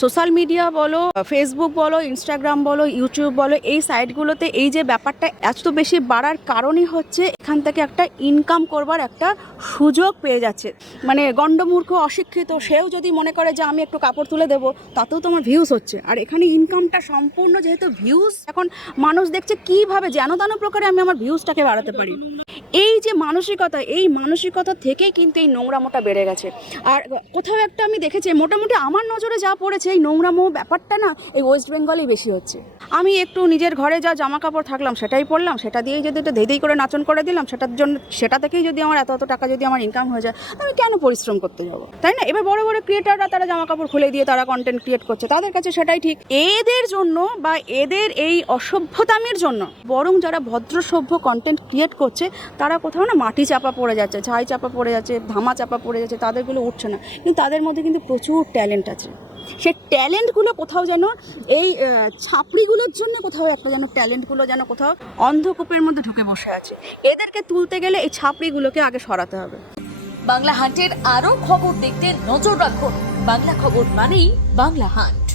Social media বলো, Facebook বলো, Instagram বলো, ইউটিউব বলো, এই সাইটগুলোতে এই যে ব্যাপারটা এত বেশি বাড়ার কারণই হচ্ছে এখান থেকে একটা ইনকাম করবার একটা সুযোগ পেয়ে যাচ্ছে। মানে গণ্ডমূর্খ অশিক্ষিত সেও যদি মনে করে যে আমি একটু কাপড় তুলে দেবো, তাতেও তোমার ভিউজ হচ্ছে। আর এখানে ইনকামটা সম্পূর্ণ যেহেতু ভিউজ, এখন মানুষ দেখছে কীভাবে যেন তেন প্রকারে আমি আমার ভিউজটাকে বাড়াতে পারি। এই যে মানসিকতা, এই মানসিকতা থেকেই কিন্তু এই নোংরামোটা বেড়ে গেছে। আর কোথাও একটা আমি দেখেছি, মোটামুটি আমার নজরে যা পড়েছে, এই নোংরামো ব্যাপারটা না এই ওয়েস্ট বেঙ্গলেই বেশি হচ্ছে। আমি একটু নিজের ঘরে যা জামা কাপড় থাকলাম সেটাই পরলাম, সেটা দিয়েই যদি একটু ধেই করে নাচন করে দিলাম, সেটা থেকেই যদি আমার এত টাকা যদি আমার ইনকাম হয়ে যায়, আমি কেন পরিশ্রম করতে যাব, তাই না? এবার বড় বড় ক্রিয়েটাররা তারা জামা কাপড় খুলে দিয়ে তারা কন্টেন্ট ক্রিয়েট করছে, তাদের কাছে সেটাই ঠিক। এদের জন্য বা এদের এই অসভ্যতামির জন্য বরং যারা ভদ্র সভ্য কন্টেন্ট ক্রিয়েট করছে তারা কোথাও না মাটি চাপা পড়ে যাচ্ছে, ছাই চাপা পড়ে যাচ্ছে, ধামা চাপা পড়ে যাচ্ছে, তাদেরগুলো উঠছে না। কিন্তু তাদের মধ্যে কিন্তু প্রচুর ট্যালেন্ট আছে। সে ট্যালেন্টগুলো কোথাও যেন এই ছাপড়িগুলোর জন্য কোথাও একটা যেন ট্যালেন্টগুলো যেন কোথাও অন্ধকূপের মধ্যে ঢুকে বসে আছে। এদেরকে তুলতে গেলে এই ছাপড়িগুলোকে আগে সরাতে হবে। বাংলা হান্টের আরও খবর দেখতে নজর রাখুন। বাংলা খবর মানেই বাংলা হান্ট।